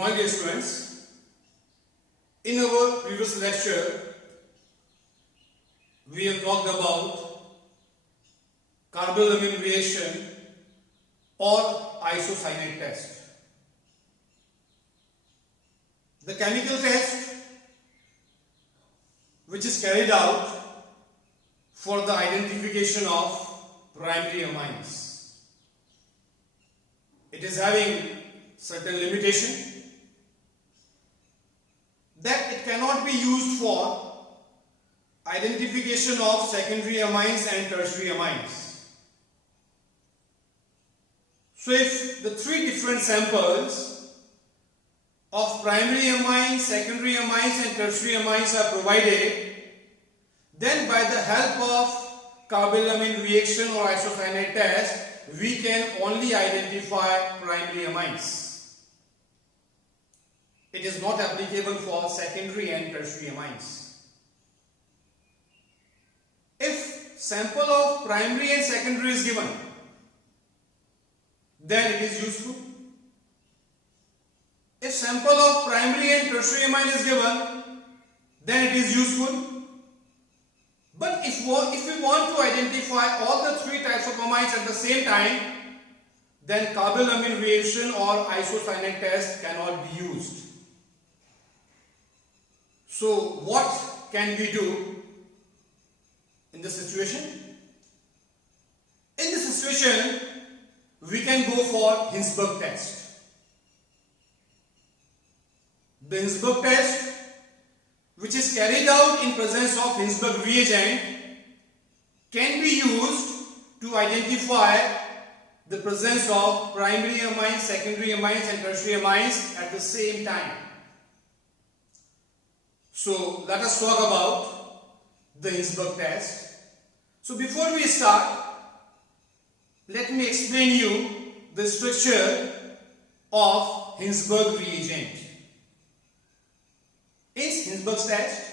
morning, dear students. In our previous lecture, we have talked about carbonyl reaction or isocyanate test. The chemical test which is carried out for the identification of primary amines. It is having certain limitation that it cannot be used for identification of secondary amines and tertiary amines. So if the three different samples of primary amines, secondary amines and tertiary amines are provided, then by the help of carbonyl reaction or isocyanate test, we can only identify primary amines. It is not applicable for secondary and tertiary amines. If sample of primary and secondary is given, then it is useful. If sample of primary and tertiary amine is given, then it is useful. But if we want to identify all the three types of amines at the same time, then carbonyl reaction or isocyanate test cannot be used. So what can we do in this situation? In this situation, we can go for Hinsberg test. The Hinsberg test, which is carried out in presence of Hinsberg reagent, can be used to identify the presence of primary amines, secondary amines and tertiary amines at the same time. So let us talk about the Hinsberg test. So before we start, let me explain you the structure of Hinsberg reagent. In Hinsberg's test,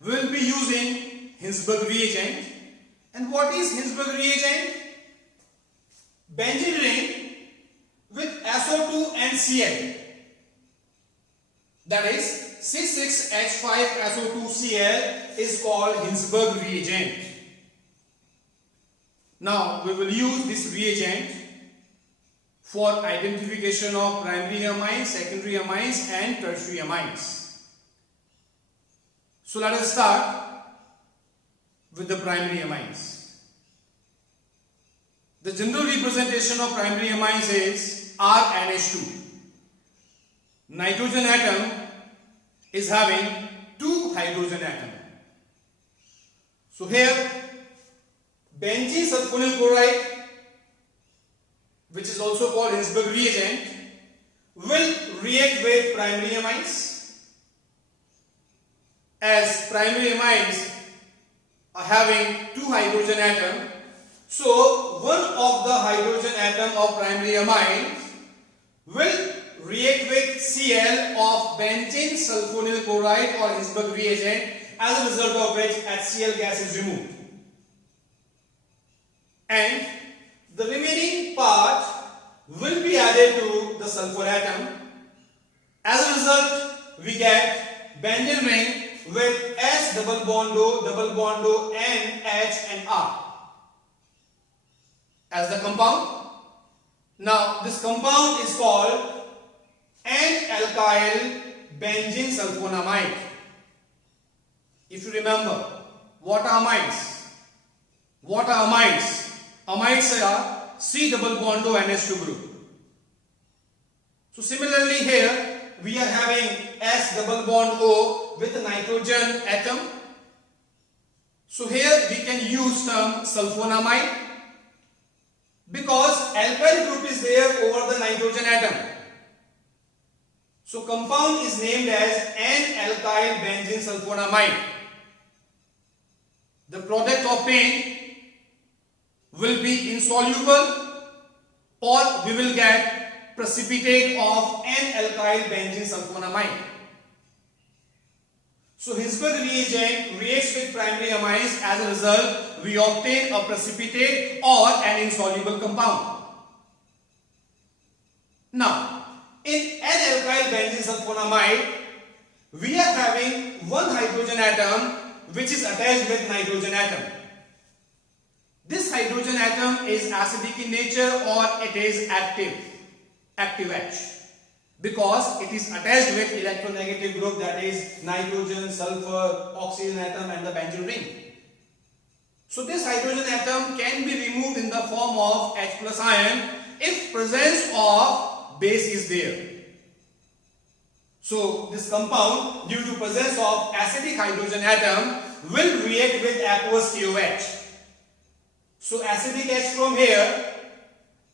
we will be using Hinsberg reagent. And what is Hinsberg reagent? Benzene ring with SO2 and Cl. That is C6H5SO2Cl is called Hinsberg reagent. Now we will use this reagent for identification of primary amines, secondary amines and tertiary amines. So let us start with the primary amines. The general representation of primary amines is RNH2. Nitrogen atom is having 2 hydrogen atoms. So here benzene sulfonyl chloride, which is also called Hinsberg reagent, will react with primary amines, as primary amines are having 2 hydrogen atoms. So one of the hydrogen atom of primary amines will react with Cl of benzene sulfonyl chloride or Hinsberg reagent, as a result of which HCl gas is removed. And the remaining part will be added to the sulfur atom. As a result, we get benzene ring with S double bond O, N, H and R as the compound. Now this compound is called N-alkyl benzene sulfonamide. If you remember, what are amines? What are amines? Amides are C double bond O NH2 group. So similarly here we are having S double bond O with a nitrogen atom. So here we can use term sulfonamide because alkyl group is there over the nitrogen atom. So compound is named as N-alkyl benzene sulfonamide. The product obtained will be insoluble, or we will get precipitate of N-alkyl benzene sulfonamide. So Hinsberg reagent reacts with primary amines. As a result, we obtain a precipitate or an insoluble compound. Now, in N-alkyl benzene sulfonamide, we are having one hydrogen atom which is attached with nitrogen atom. This hydrogen atom is acidic in nature or it is active H, because it is attached with electronegative group, that is nitrogen, sulfur, oxygen atom and the benzene ring. So this hydrogen atom can be removed in the form of H plus ion if presence of base is there. So this compound, due to presence of acidic hydrogen atom, will react with aqueous KOH. So acidic H from here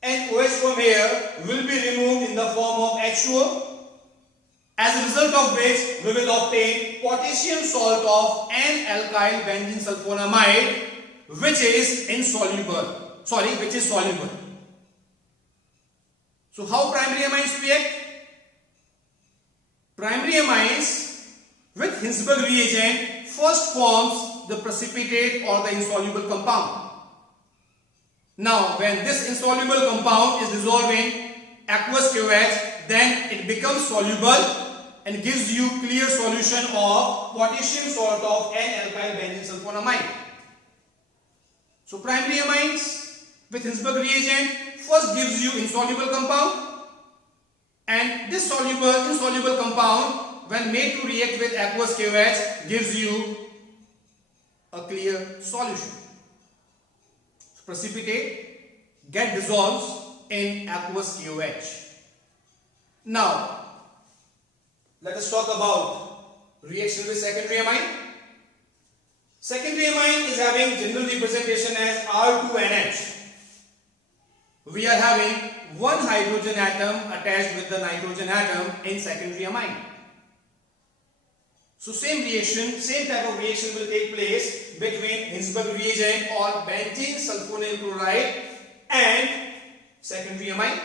and OH from here will be removed in the form of H2O. As a result of which we will obtain potassium salt of N-alkyl benzene sulfonamide, which is insoluble. Which is soluble. So how primary amines react? Primary amines with Hinsberg reagent first forms the precipitate or the insoluble compound. Now when this insoluble compound is dissolved in aqueous KOH, then it becomes soluble and gives you clear solution of potassium salt of N-alkyl benzene sulfonamide. So primary amines with Hinsberg reagent first gives you insoluble compound, and this insoluble compound when made to react with aqueous KOH gives you a clear solution. So precipitate get dissolves in aqueous KOH. Now let us talk about reaction with secondary amine. Secondary amine is having general representation as R2NH. We are having one hydrogen atom attached with the nitrogen atom in secondary amine. So same type of reaction will take place between Hinsberg reagent or benzene sulfonyl chloride and secondary amine.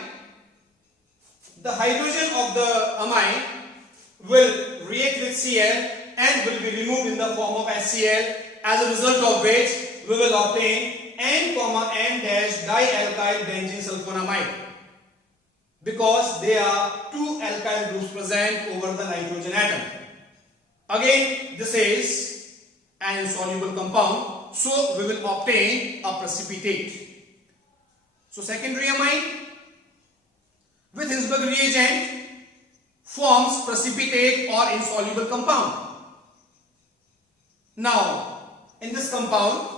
The hydrogen of the amine will react with Cl and will be removed in the form of HCl, as a result of which we will obtain N, dialkyl benzene sulfonamide, because there are two alkyl groups present over the nitrogen atom. Again, this is an insoluble compound, so we will obtain a precipitate. So secondary amine with Hinsberg reagent forms precipitate or insoluble compound. Now in this compound,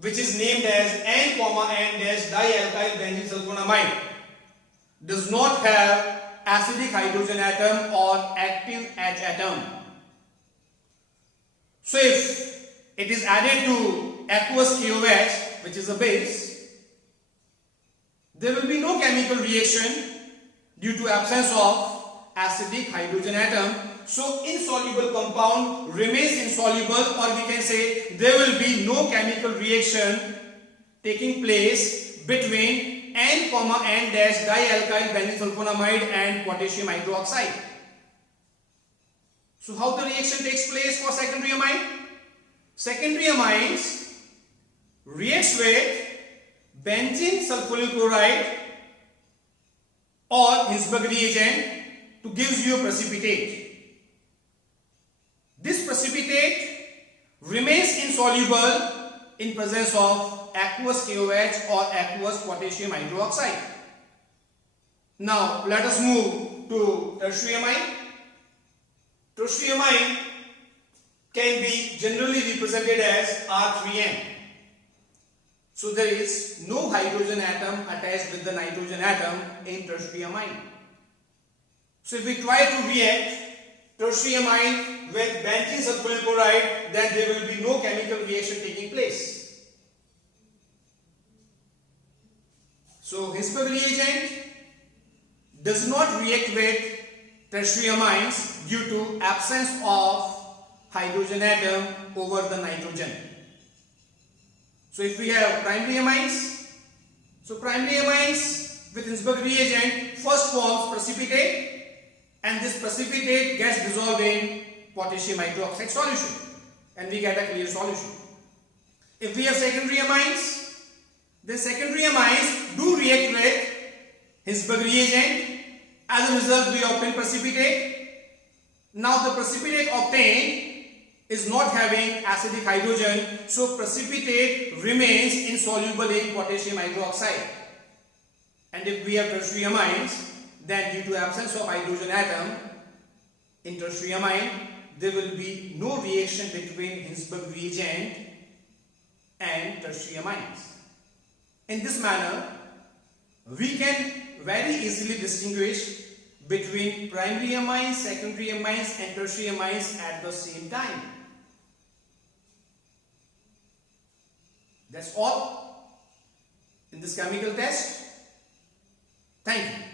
which is named as N, dialkyl benzene sulfonamide, does not have acidic hydrogen atom or active H atom. So if it is added to aqueous KOH, which is a base, there will be no chemical reaction due to absence of acidic hydrogen atom. So insoluble compound remains insoluble, or we can say there will be no chemical reaction taking place between N, dialkyl benzene sulfonamide and potassium hydroxide. So how the reaction takes place for secondary amine? Secondary amines reacts with benzene sulfonyl chloride or Hinsberg reagent to gives you a precipitate. This precipitate remains insoluble in presence of aqueous KOH or aqueous potassium hydroxide. Now let us move to tertiary amine. Tertiary amine can be generally represented as R3N. So there is no hydrogen atom attached with the nitrogen atom in tertiary amine. So if we try to react tertiary amine with benzene sulfonyl chloride, then there will be no chemical reaction taking place. So Hinsberg reagent does not react with tertiary amines due to absence of hydrogen atom over the nitrogen. So if we have primary amines, so primary amines with Hinsberg reagent first forms precipitate, and this precipitate gets dissolved in potassium hydroxide solution and we get a clear solution. If we have secondary amines, then secondary amines do react with Hinsberg reagent As a result, we obtain precipitate. Now the precipitate obtained is not having acidic hydrogen, so precipitate remains insoluble in potassium hydroxide. And if we have tertiary amines, then due to absence of hydrogen atom in tertiary amine, there will be no reaction between Hinsberg reagent and tertiary amines. In this manner, we can very easily distinguish between primary amines, secondary amines and tertiary amines at the same time. That's all in this chemical test. Thank you.